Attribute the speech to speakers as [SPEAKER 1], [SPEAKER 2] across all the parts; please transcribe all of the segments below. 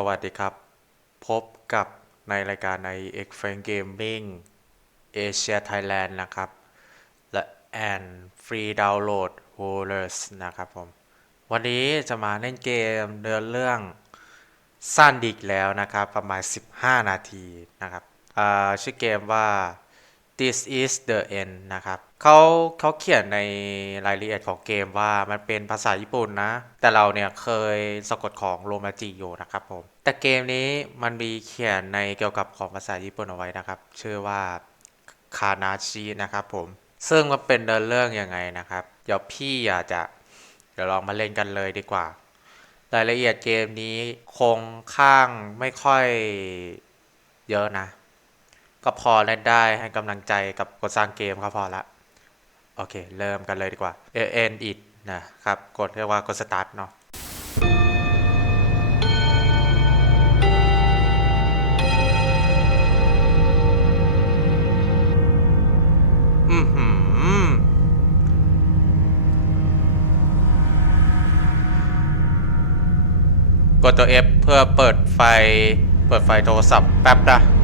[SPEAKER 1] สวัสดีครับ พบกับในรายการใน X Fan Gaming Asia Thailand นะครับ และ and Free Download Holders นะครับผม วันนี้จะมาเล่นเกมเดินเรื่องสั้นอีกแล้วนะครับ ประมาณ 15 นาทีนะครับชื่อเกมว่า This is the end นะครับเขาเขาเขียนในรายละเอียดของเกมว่ามันเป็นภาษาญี่ปุ่นนะ แต่เราเนี่ยเคยสะกดของโรมาจิอยู่นะครับผม แต่เกมนี้มันมีเขียนในเกี่ยวกับของภาษาญี่ปุ่นเอาไว้นะครับ ชื่อว่าคานาชินะครับผม ซึ่งมันเป็นเดินเรื่องยังไงนะครับ เดี๋ยวพี่อยากจะเดี๋ยวลองมาเล่นกันเลยดีกว่า รายละเอียดเกมนี้คงข้างไม่ค่อยเยอะนะ ก็พอเล่นได้ให้กำลังใจกับกดสร้างเกมก็พอละโอเค เริ่มกันเลยดีกว่า A N it นะครับ กดเรียกว่ากดสตาร์ทเนาะกดตัว F เพื่อเปิดไฟ เปิดไฟโทรศัพท์แป๊บนะ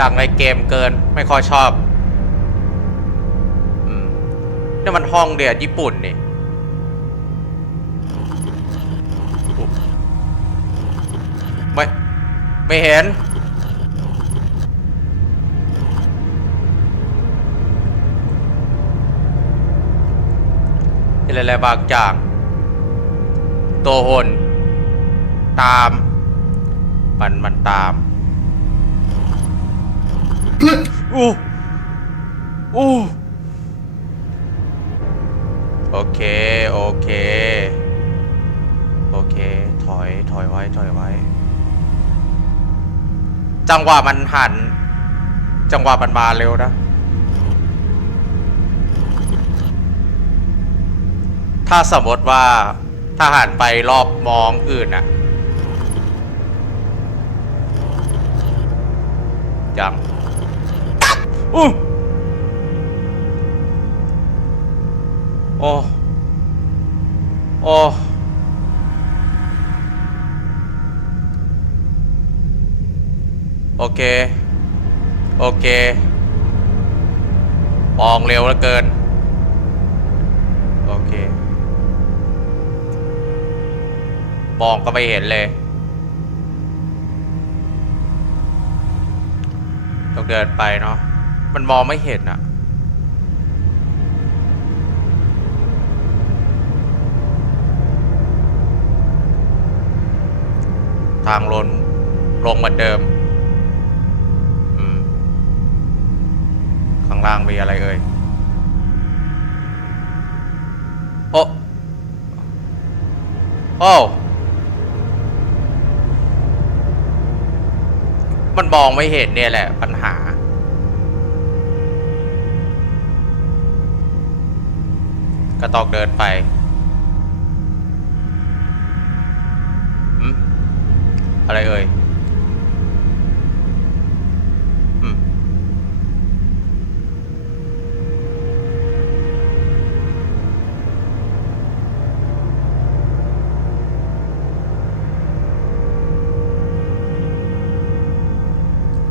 [SPEAKER 1] ดังในเกมเกินไม่ค่อยชอบอืมนี่มันห้องเดียดญี่ปุ่นนี่ไม่ไม่เห็นเห็น อะไรบางอย่างตัวหนตาม มันมันตาม โอู้อู้โอเค โอเค โอเค ถอย ถอยไว้ ถอยไว้ จังหวะมันหัน จังหวะมันมาเร็วนะ ถ้าสมมติว่าถ้าหันไปรอบมองอื่นอะยัง อู้โอ้โอ้โอเค โอเค มองเร็วเหลือเกิน โอเค มองก็ไม่เห็นเลย ต้องเดินไปเนาะ มันมองไม่เห็นอะทางลงลงเหมือนเดิม อืม ข้างล่างมีอะไรเอ่ย โอ้โอ้มันมองไม่เห็นเนี่ยแหละปัญหา ก็ต้องเดินไปอะไรเอ่ย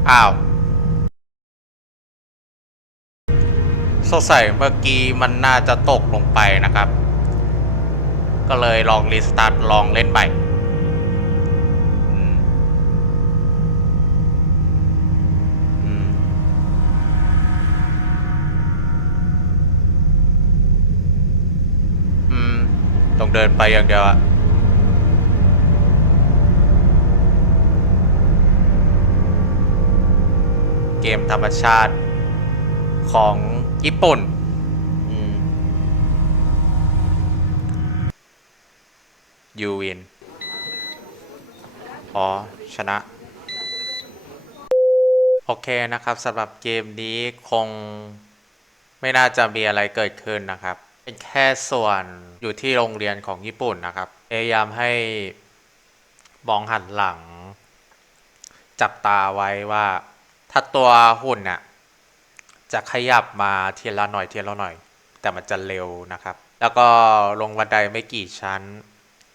[SPEAKER 1] อ้าว สงสัยเมื่อกี้มันน่าจะตกลงไปนะครับ ก็เลยลองรีสตาร์ทลองเล่นใหม่อืมอืมต้องเดินไปอย่างเดียวอะเกมธรรมชาติของ ญี่ปุ่นอืมยูวิน อ๋อ ชนะ โอเคนะครับสำหรับเกมนี้คงไม่น่าจะมีอะไรเกิดขึ้นนะครับ เป็นแค่ส่วนอยู่ที่โรงเรียนของญี่ปุ่นนะครับพยายามให้มองหันหลัง จับตาไว้ว่าถ้าตัวหุ่นน่ะ จะขยับมาเทียละหน่อยเทียละหน่อย แต่มันจะเร็วนะครับ แล้วก็ลงบันไดไม่กี่ชั้น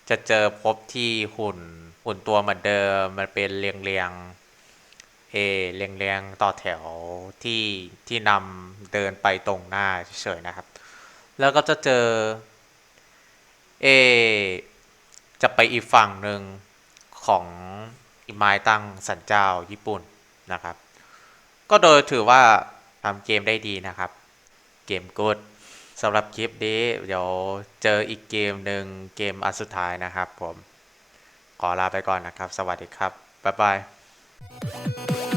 [SPEAKER 1] จะเจอพบที่หุ่นหุ่นตัวเหมือนเดิมมันเป็นเรียงเรียงเอเรียงเรียงต่อแถวที่ที่นำเดินไปตรงหน้าเฉยๆนะครับ แล้วก็จะเจอเอจะไปอีกฝั่งหนึ่งของอิมายตั้งสันเจ้าญี่ปุ่นนะครับ ก็โดยถือว่า ทำเกมได้ดีนะครับ เกมกูดสำหรับคลิปนี้เดี๋ยวเจออีกเกมหนึ่งเกมอันสุดท้ายนะครับผม ขอลาไปก่อนนะครับ สวัสดีครับ บ๊ายบาย